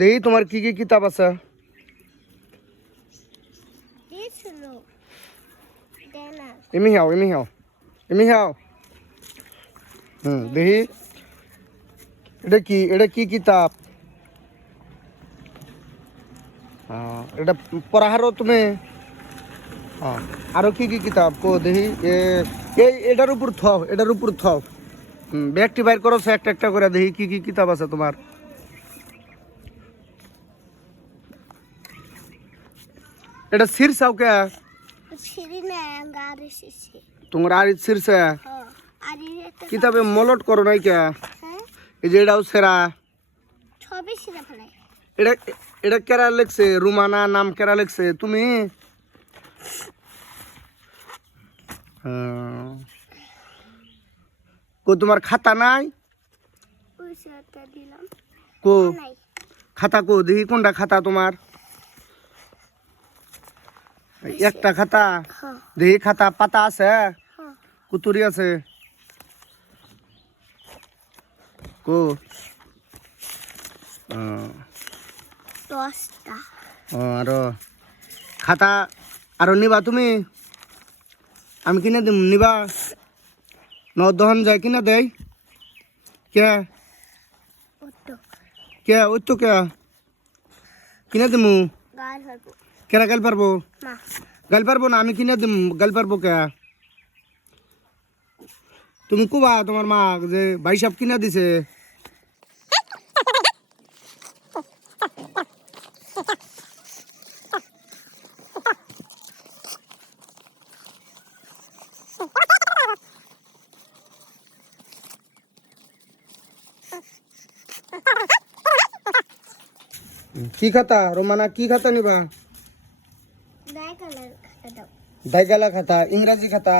দেখি তোমার কি কি কিতাব আছে। এমি হাও দেখি এটা কি কিতাব। এটা পড়াহারো তুমি। আরো কি কি কিতাব কো দেখি। এটার উপর থাও ব্যাগটি বাইর করো একটা একটা করে দেখি কি কি কিতাব আছে তোমার। এটা শীর্ষাও কে তোমার আর শীর্ষে কিতাবে মলট করো নাই কে। এই যে এটাও সেরা। এটা এটা কেরা লেখছে রুমানা নাম কেরা লেখছে তুমি। কো তোমার খাতা নাই কো খাতা কো দেখি কোনটা খাতা তোমার। একটা খাতা দেখি খাতা পাতা আছে কুতুরি আছে কো। আরো খাতা আরো নিবা তুমি। আমি কিনে দিম নিবা নদহন যায় কিনা দেয় কে কে ওই তো কে কিনে দিমু কেরা গাল পারবো না আমি কিনে দিম গাল পারবো কে। তুমি কুবা তোমার মা যে ভাই সাহেব কিনা দিছে। কি খাতা রোমানা কি খাতা নিবা। দাইগালা খাতা ইংরাজি খাতা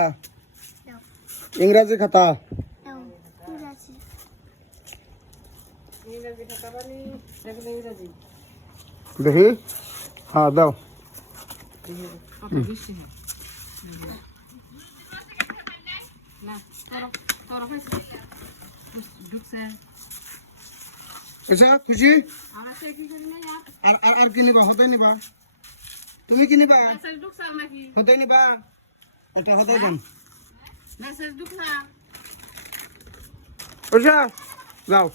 দেখি হ্যাঁ দাও। আচ্ছা খুশি আর কি নিবা হতে নিবা তুমি কি নিবা হতে নিবা এটা হতে দাম আচ্ছা যাও।